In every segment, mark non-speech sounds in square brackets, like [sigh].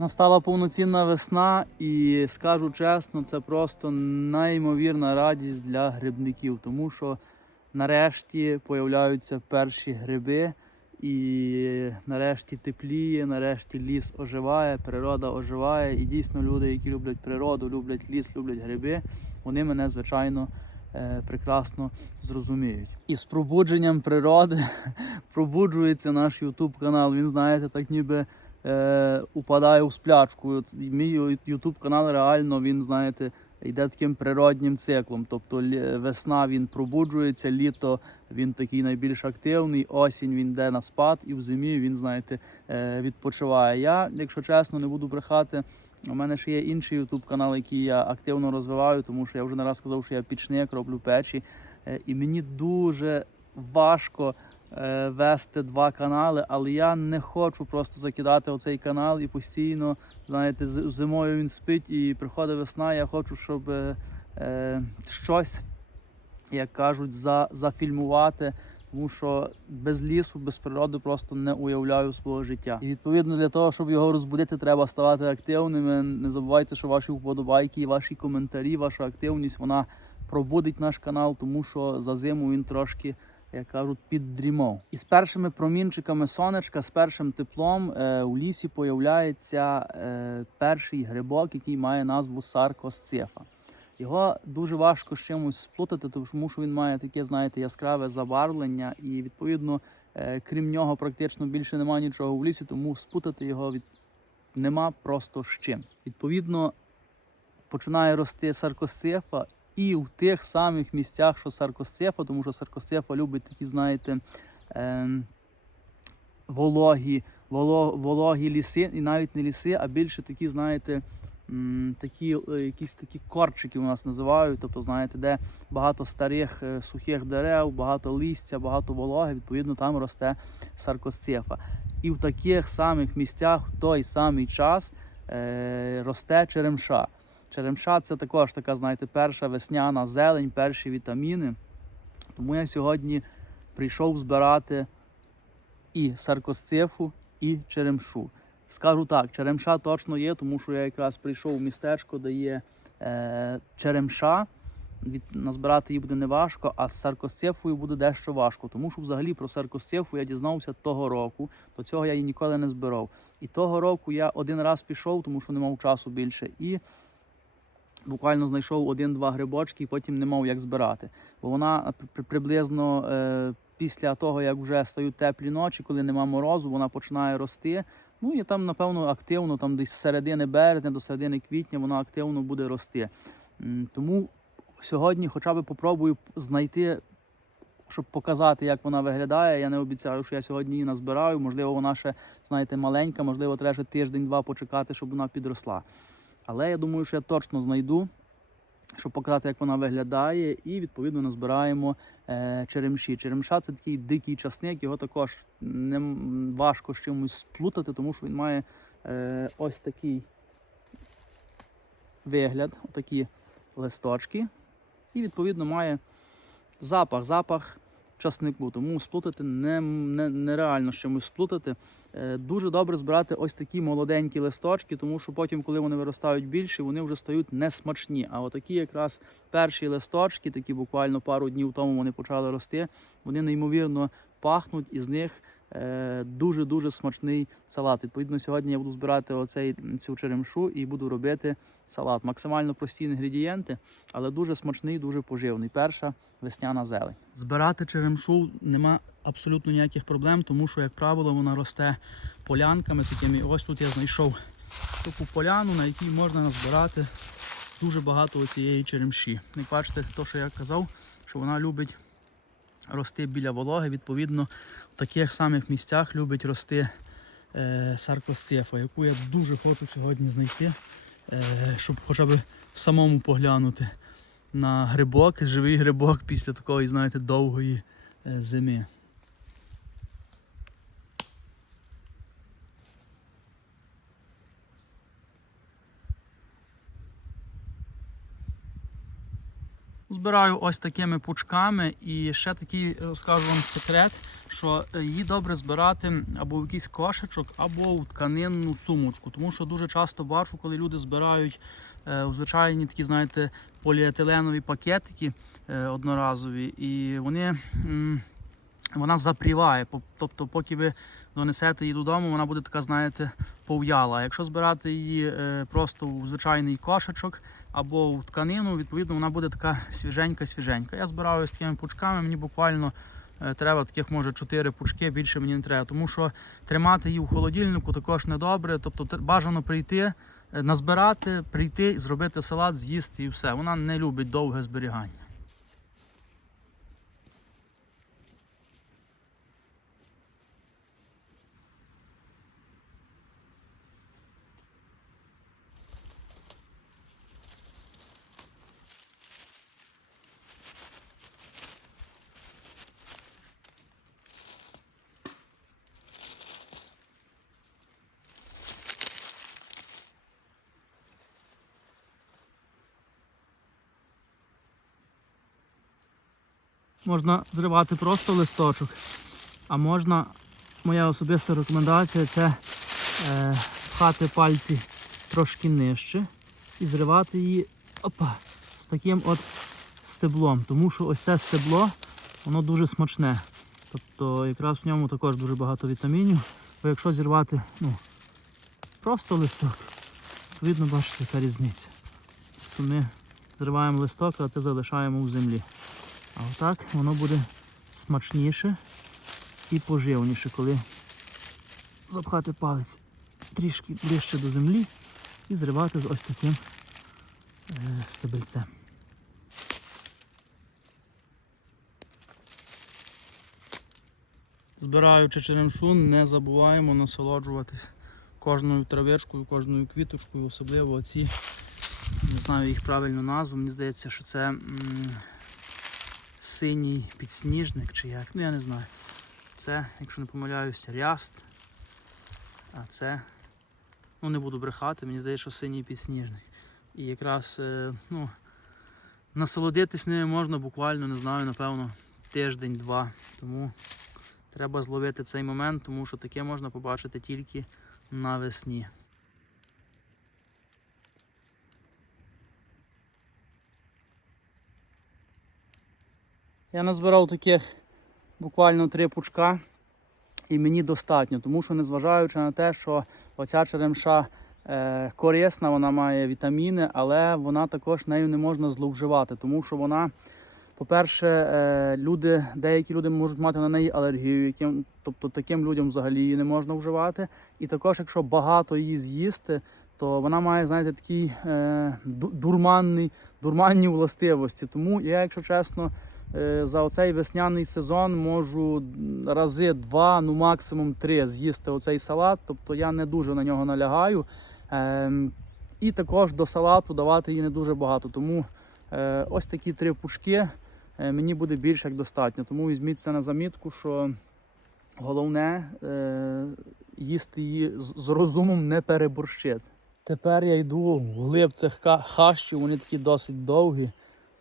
Настала повноцінна весна, і скажу чесно, це просто неймовірна радість для грибників, тому що нарешті появляються перші гриби, і нарешті тепліє, нарешті ліс оживає, природа оживає. І дійсно люди, які люблять природу, люблять ліс, люблять гриби, вони мене звичайно е, прекрасно зрозуміють. І з пробудженням природи [laughs] пробуджується наш YouTube канал. Він знаєте, так ніби е, упадає у сплячку. Мій YouTube канал реально він, знаєте, йде таким природнім циклом. Тобто весна він пробуджується, літо він такий найбільш активний, осінь він йде на спад, і в зимі він, знаєте, е, відпочиває. Я, якщо чесно, не буду брехати. У мене ще є інший YouTube канал, який я активно розвиваю, тому що я вже не раз сказав, що я пічник, роблю печі. Е, І мені дуже важко вести два канали, але я не хочу просто закидати оцей канал і постійно, знаєте, зимою він спить і приходить весна. Я хочу, щоб е, е, щось, як кажуть, за, зафільмувати. Тому що без лісу, без природи просто не уявляю свого життя. І відповідно для того, щоб його розбудити, треба ставати активними. Не забувайте, що ваші вподобайки, ваші коментарі, ваша активність вона пробудить наш канал, тому що за зиму він трошки, як кажуть, піддрімав. І з першими промінчиками сонечка, з першим теплом е, у лісі появляється е, перший грибок, який має назву саркосцефа. Його дуже важко з чимось сплутати, тому що він має таке, знаєте, яскраве забарвлення, і відповідно, е, крім нього, практично більше немає нічого в лісі, тому спутати його від... нема просто з чим. Відповідно, починає рости саркосцефа, і в тих самих місцях, що саркосцефа, тому що саркосцефа любить такі, знаєте, ем, вологі, воло, вологі ліси, і навіть не ліси, а більше такі, знаєте, такі, е, якісь такі корчики у нас називають, тобто, знаєте, де багато старих е, сухих дерев, багато листя, багато вологи, відповідно, там росте саркосцефа. І в таких самих місцях в той самий час е, росте черемша. Черемша це також така, знаєте, перша весняна зелень, перші вітаміни. Тому я сьогодні прийшов збирати і саркосцефу, і черемшу. Скажу так, черемша точно є, тому що я якраз прийшов в містечко, де є е, черемша. Від, назбирати її буде неважко, а з саркосцефою буде дещо важко. Тому що взагалі про саркосцефу я дізнався того року. До цього я її ніколи не збирав. І того року я один раз пішов, тому що не мав часу більше. І буквально знайшов один-два грибочки і потім не мав як збирати. Бо вона приблизно е, після того, як вже стають теплі ночі, коли нема морозу, вона починає рости. Ну і там, напевно, активно, там десь з середини березня до середини квітня вона активно буде рости. Тому сьогодні хоча б попробую знайти, щоб показати, як вона виглядає. Я не обіцяю, що я сьогодні її назбираю. Можливо, вона ще, знаєте, маленька, можливо, треба ще тиждень-два почекати, щоб вона підросла. Але я думаю, що я точно знайду, щоб показати, як вона виглядає, і відповідно назбираємо е, черемші. Черемша це такий дикий часник, його також не важко з чимось сплутати, тому що він має е, ось такий вигляд, такі листочки, і відповідно має запах, запах часнику. Тому сплутати не, не, нереально з чимось сплутати. Е, Дуже добре збирати ось такі молоденькі листочки, тому що потім, коли вони виростають більше, вони вже стають несмачні. А отакі якраз перші листочки, такі буквально пару днів тому вони почали рости, вони неймовірно пахнуть і з них дуже-дуже смачний салат. Відповідно, сьогодні я буду збирати оцей, цю черемшу і буду робити салат. Максимально прості інгредієнти, але дуже смачний, дуже поживний. Перша весняна зелень. Збирати черемшу нема абсолютно ніяких проблем, тому що, як правило, вона росте полянками такими. Ось тут я знайшов таку поляну, на якій можна назбирати дуже багато цієї черемші. Як бачите, то, що я казав, що вона любить рости біля вологи, відповідно, таких самих місцях любить рости е, саркосцефа, яку я дуже хочу сьогодні знайти, е, щоб хоча б самому поглянути на грибок, живий грибок після такої, знаєте, довгої е, зими. збираю ось такими пучками. І ще такий розкажу вам секрет, що е, її добре збирати або в якийсь кошечок, або в тканинну сумочку. Тому що дуже часто бачу, коли люди збирають е, у звичайні такі, знаєте, поліетиленові пакетики е, одноразові, і вони. Вона запріває, тобто, поки ви донесете її додому, вона буде така, знаєте, пов'яла. Якщо збирати її просто у звичайний кошечок або в тканину, відповідно, вона буде така свіженька-свіженька. Я збираю з такими пучками, мені буквально треба таких, може, 4 пучки, більше мені не треба. Тому що тримати її в холодильнику також недобре. Тобто бажано прийти, е, назбирати, прийти, зробити салат, з'їсти і все. Вона не любить довге зберігання. Можна зривати просто листочок, а можна, моя особиста рекомендація це е, пхати пальці трошки нижче і зривати її опа, з таким от стеблом. Тому що ось це стебло, воно дуже смачне. Тобто якраз в ньому також дуже багато вітамінів. Бо якщо зірвати ну, просто листок, то видно, бачите, яка різниця. Тобто ми зриваємо листок, а це залишаємо у землі. А отак воно буде смачніше і поживніше, коли запхати палець трішки ближче до землі і зривати з ось таким е, стебельцем. Збираючи черемшу, не забуваємо насолоджуватись кожною травичкою, кожною квіточкою, особливо оці, не знаю їх правильну назву, мені здається, що це синій підсніжник чи як, ну я не знаю. Це, якщо не помиляюся, ряст. А це, ну не буду брехати, мені здається, що синій підсніжник. І якраз е, ну, насолодитись ними можна буквально, не знаю, напевно, тиждень-два. Тому треба зловити цей момент, тому що таке можна побачити тільки навесні. Я назбирав таких буквально три пучка, і мені достатньо, тому що незважаючи на те, що оця черемша е, корисна, вона має вітаміни, але вона також нею не можна зловживати, тому що вона, по-перше, е, люди, деякі люди можуть мати на неї алергію, яким, тобто таким людям взагалі її не можна вживати. І також, якщо багато її з'їсти, то вона має, знаєте, такі е, дурманні, дурманні властивості. Тому я, якщо чесно, за оцей весняний сезон можу рази два, ну максимум три з'їсти оцей салат. Тобто я не дуже на нього налягаю. Ем, і також до салату давати її не дуже багато. Тому е, ось такі три пушки е, мені буде більш як достатньо. Тому візьміть це на замітку, що головне е, їсти її з розумом не переборщити. Тепер я йду в глиб цих хащів, вони такі досить довгі.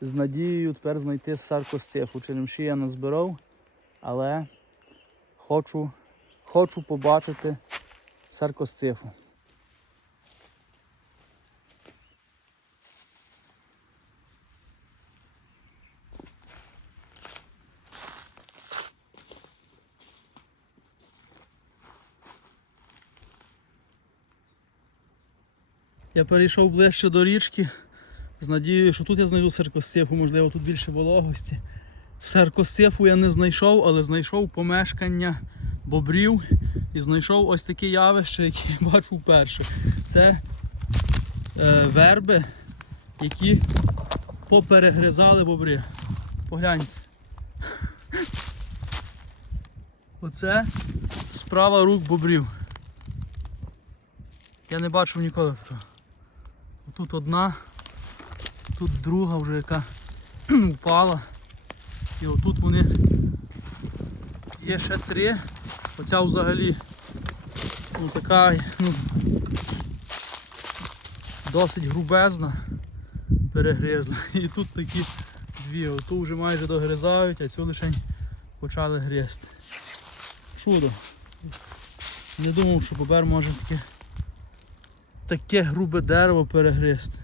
З надією тепер знайти саркосцефу. Черемші я назбирав, але хочу, хочу побачити саркосцефу. Я перейшов ближче до річки з надією, що тут я знайду саркосцефу, можливо, тут більше вологості. Саркосцефу я не знайшов, але знайшов помешкання бобрів і знайшов ось таке явище, яке я бачу вперше. Це е, верби, які поперегризали бобри. Погляньте. [laughs] Оце справа рук бобрів. Я не бачив ніколи такого. Тут одна, тут друга вже яка впала. І отут вони є ще три. Оця взагалі ну, така ну, досить грубезна, перегризла. І тут такі дві. Оту вже майже догризають, а цю лише почали гризти. Чудо. Не думав, що бобер може таке, таке грубе дерево перегризти.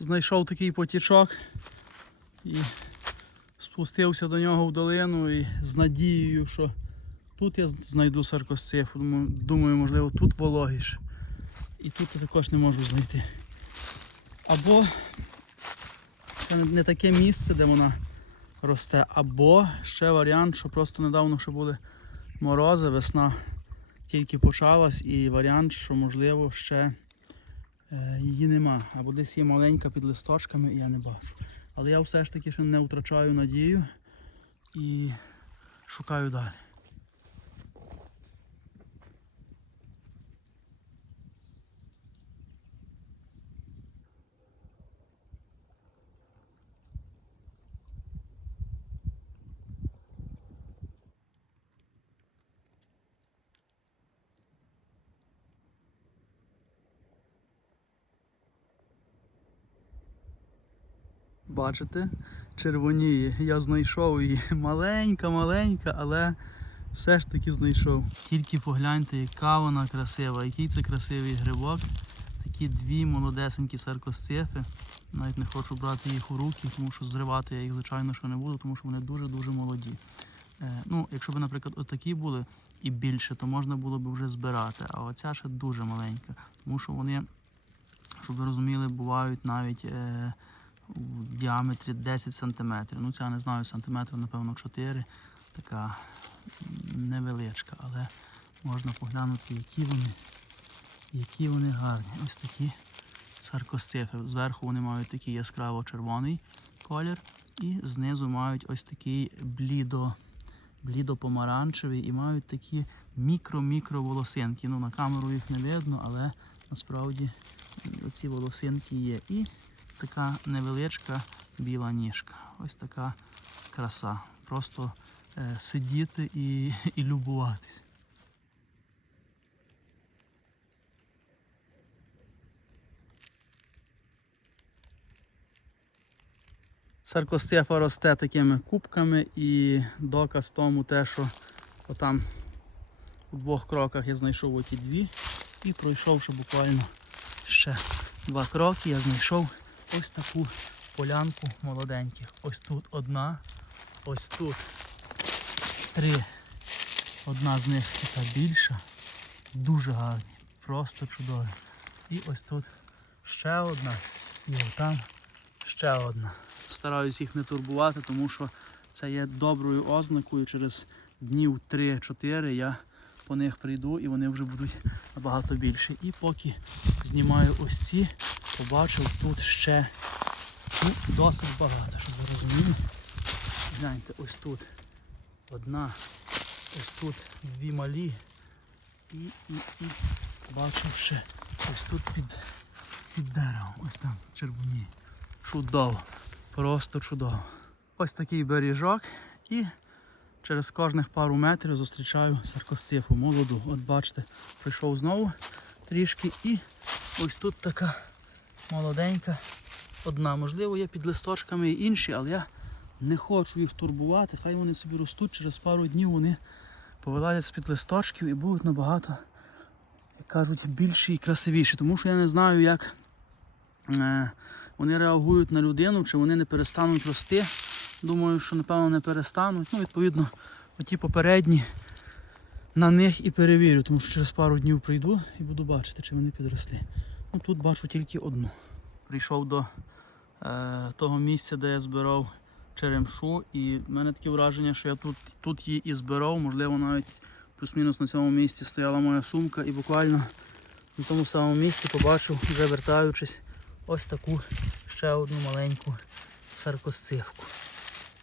Знайшов такий потічок і спустився до нього в долину і з надією, що тут я знайду саркосцифу. Думаю, можливо, тут вологіше. І тут я також не можу знайти. Або це не таке місце, де вона росте, або ще варіант, що просто недавно ще були морози, весна тільки почалась, і варіант, що можливо ще її нема. Або десь є маленька під листочками, і я не бачу. Але я все ж таки ще не втрачаю надію і шукаю далі. Бачите, червоніє. Я знайшов її [laughs] маленька-маленька, але все ж таки знайшов. Тільки погляньте, яка вона красива, який це красивий грибок. Такі дві молодесенькі саркосцефи. Навіть не хочу брати їх у руки, тому що зривати я їх, звичайно, що не буду, тому що вони дуже-дуже молоді. Е, ну, якщо б, наприклад, отакі були і більше, то можна було б вже збирати. А оця ще дуже маленька. Тому що вони, щоб ви розуміли, бувають навіть. Е, у діаметрі 10 см. Ну ця не знаю, сантиметрів, напевно, 4. Така невеличка, але можна поглянути, які вони, які вони гарні. Ось такі саркосцифи. Зверху вони мають такий яскраво-червоний колір, і знизу мають ось такий блідо, блідо-помаранчевий і мають такі мікро-мікро волосинки. Ну, на камеру їх не видно, але насправді оці волосинки є. І така невеличка біла ніжка. Ось така краса. Просто е, сидіти і, і любуватись. Саркостефа росте такими кубками і доказ тому те, що отам у двох кроках я знайшов оті дві і пройшовши буквально ще два кроки, я знайшов ось таку полянку молоденьких. Ось тут одна, ось тут три. Одна з них така більша, дуже гарні, просто чудові. І ось тут ще одна, і там ще одна. Стараюсь їх не турбувати, тому що це є доброю ознакою. Через днів 3-4 я по них прийду і вони вже будуть набагато більші. І поки знімаю ось ці, побачив тут ще ну, досить багато, щоб ви розуміли. Гляньте, ось тут одна, ось тут дві малі і, і, і бачив ще ось тут під, під деревом, ось там червоні. Чудово, просто чудово. Ось такий бережок і через кожних пару метрів зустрічаю саркосифу молоду. От бачите, прийшов знову трішки і ось тут така молоденька одна. Можливо, є під листочками і інші, але я не хочу їх турбувати. Хай вони собі ростуть, через пару днів вони повилазять з-під листочків і будуть набагато, як кажуть, більші і красивіші. Тому що я не знаю, як е, вони реагують на людину, чи вони не перестануть рости. Думаю, що напевно не перестануть. Ну, відповідно, оті попередні на них і перевірю, тому що через пару днів прийду і буду бачити, чи вони підросли. Ну, тут бачу тільки одну. Прийшов до е, того місця, де я збирав черемшу, і в мене таке враження, що я тут, тут її і збирав, можливо, навіть плюс-мінус на цьому місці стояла моя сумка і буквально на тому самому місці побачив, вже вертаючись, ось таку ще одну маленьку саркосцивку.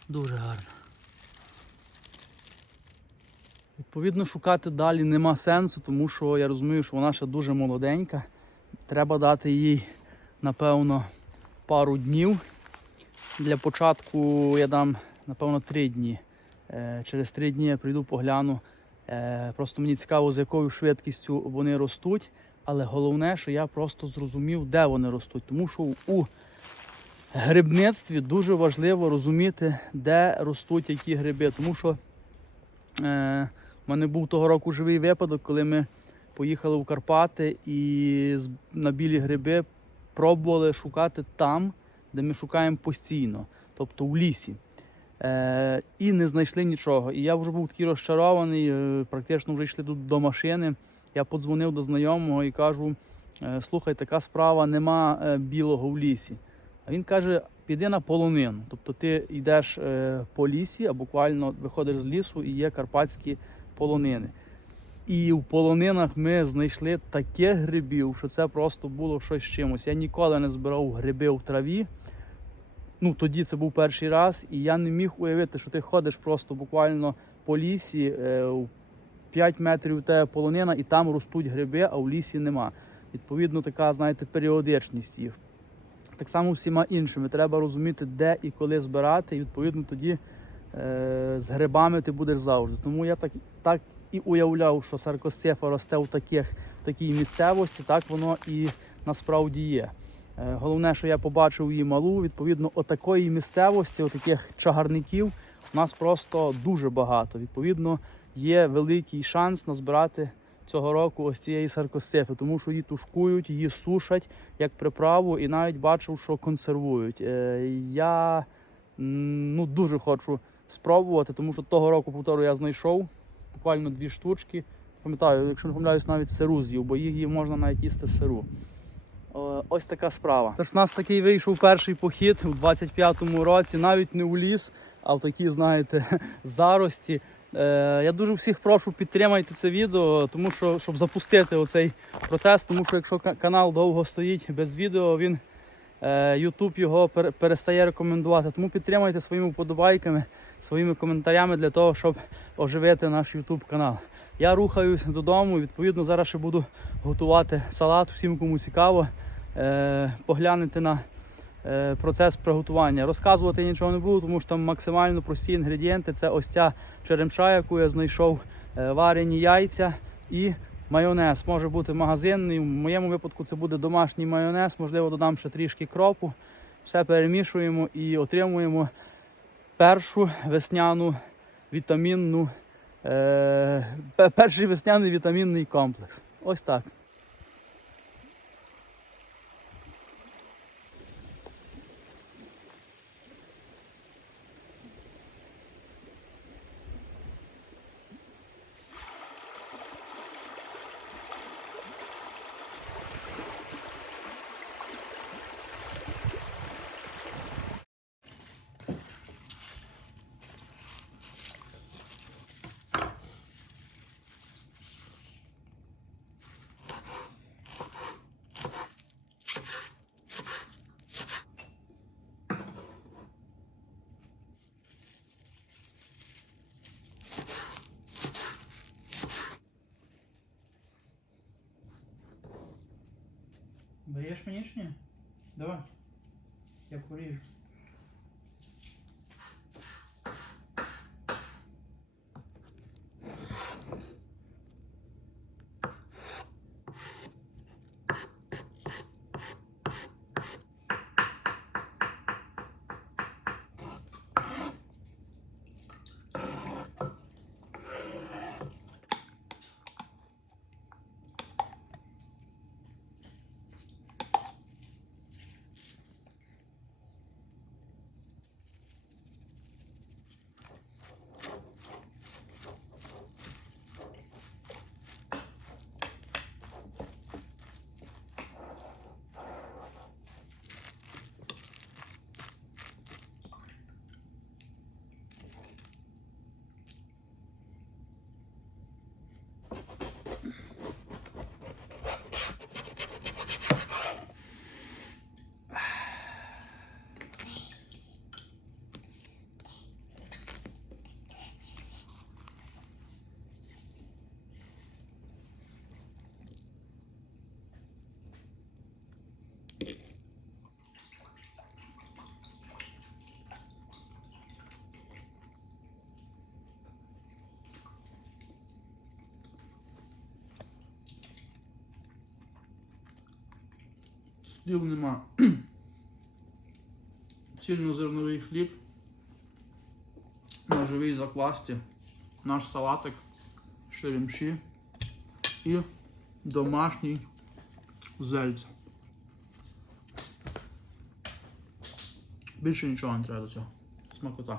Дуже гарно. Відповідно, шукати далі нема сенсу, тому що я розумію, що вона ще дуже молоденька. Треба дати їй, напевно, пару днів. Для початку я дам, напевно, три дні. Е, Через три дні я прийду, погляну. Е, Просто мені цікаво, з якою швидкістю вони ростуть. Але головне, що я просто зрозумів, де вони ростуть. Тому що у грибництві дуже важливо розуміти, де ростуть які гриби. Тому що е, у мене був того року живий випадок, коли ми поїхали в Карпати і на білі гриби пробували шукати там, де ми шукаємо постійно, тобто в лісі. Е, і не знайшли нічого. І я вже був такий розчарований, е, практично вже йшли тут до машини. Я подзвонив до знайомого і кажу: «Е, слухай, така справа, нема е, білого в лісі. А він каже: піди на полонину. Тобто ти йдеш по лісі, а буквально виходиш з лісу і є карпатські полонини. І в полонинах ми знайшли таке грибів, що це просто було щось чимось. Я ніколи не збирав гриби в траві. Ну, тоді це був перший раз, і я не міг уявити, що ти ходиш просто буквально по лісі, е, 5 метрів у тебе полонина, і там ростуть гриби, а в лісі нема. Відповідно, така, знаєте, періодичність їх. Так само всіма іншими. Треба розуміти, де і коли збирати, і відповідно тоді е, з грибами ти будеш завжди. Тому я так, так і уявляв, що саркосцефа росте в таких, такій місцевості, так воно і насправді є. Е, Головне, що я побачив її малу, відповідно, отакої місцевості, отаких чагарників у нас просто дуже багато. Відповідно, є великий шанс назбирати цього року ось цієї саркосифи, тому що її тушкують, її сушать як приправу, і навіть бачив, що консервують. Е, Я ну, дуже хочу спробувати, тому що того року, повторю, я знайшов буквально дві штучки. Пам'ятаю, якщо не помиляюсь, навіть сиру з'їв, бо її можна навіть їсти сиру. Ось така справа. Тож у нас такий вийшов перший похід у 25-му році, навіть не у ліс, а в такі, знаєте, [laughs] зарості. Е, я дуже всіх прошу підтримайте це відео, тому що щоб запустити оцей процес, тому що якщо канал довго стоїть без відео, він е, YouTube його перестає рекомендувати. Тому підтримайте своїми вподобайками, своїми коментарями для того, щоб оживити наш YouTube канал. Я рухаюсь додому. Відповідно, зараз ще буду готувати салат. Всім, кому цікаво, е, поглянути на е, процес приготування. Розказувати нічого не буду, тому що там максимально прості інгредієнти. Це ось ця черемша, яку я знайшов, е, варені яйця і майонез. Може бути магазинний. В моєму випадку це буде домашній майонез, можливо, додам ще трішки кропу. Все перемішуємо і отримуємо першу весняну вітамінну, е, перший весняний вітамінний комплекс. Ось так. Даєш мені чи? Давай. Я поріжу. Слів нема. [clears throat] Цільнозерновий хліб. На живій заквасті. Наш салатик, шеремші і домашній зельць. Більше нічого не треба до цього. Смакота.